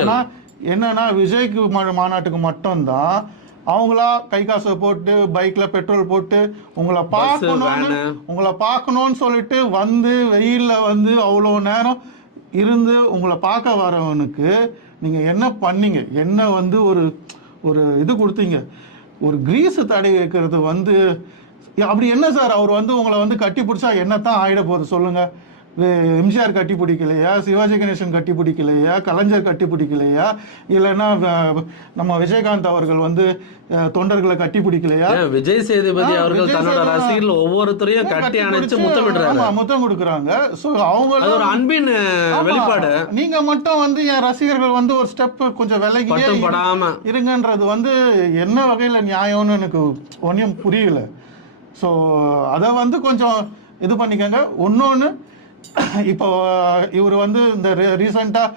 ஆனால் என்னன்னா விஜய்க்கு மாநாட்டுக்கு மட்டும்தான் அவங்களா கை காசை போட்டு பைக்ல பெட்ரோல் போட்டு உங்களை பார்க்கணும்னு சொல்லிட்டு வந்து வெயில்ல வந்து அவ்வளோ நேரம் இருந்து உங்களை பார்க்க வரவனுக்கு நீங்க என்ன பண்ணீங்க? என்ன வந்து ஒரு இது கொடுத்தீங்க, ஒரு கிரீஸ் தடை வைக்கிறது வந்து அப்படி என்ன சார்? அவர் வந்து உங்களை வந்து கட்டி பிடிச்சா என்னத்தான் ஆயிட போகுது சொல்லுங்க? எம்ஜிஆர் கட்டி பிடிக்கலையா, சிவாஜி கணேசன் கட்டி பிடிக்கலையா, கலைஞர் கட்டி பிடிக்கலையா, இல்லைன்னா நம்ம விஜயகாந்த் அவர்கள் வந்து தொண்டர்களை கட்டி பிடிக்கலையா? விஜய் சேதுபதி அவர்கள் தன்னோட ரசிகர்கள் ஒவ்வொருத்தரையும் கட்டி அணைச்சு முத்தம் கொடுக்குறாங்க. சோ அவங்க ஒரு அன்பின் வெளிப்பாடு. நீங்க மட்டும் வந்து என் ரசிகர்கள் வந்து ஒரு ஸ்டெப் கொஞ்சம் விலகி இருங்கன்றது வந்து என்ன வகையில நியாயம்னு எனக்கு ஒன்றும் புரியல. ஸோ அதை வந்து கொஞ்சம் இது பண்ணிக்கங்க. இன்னொன்று, இப்போ இவர் வந்து இந்த ரீசெண்டாக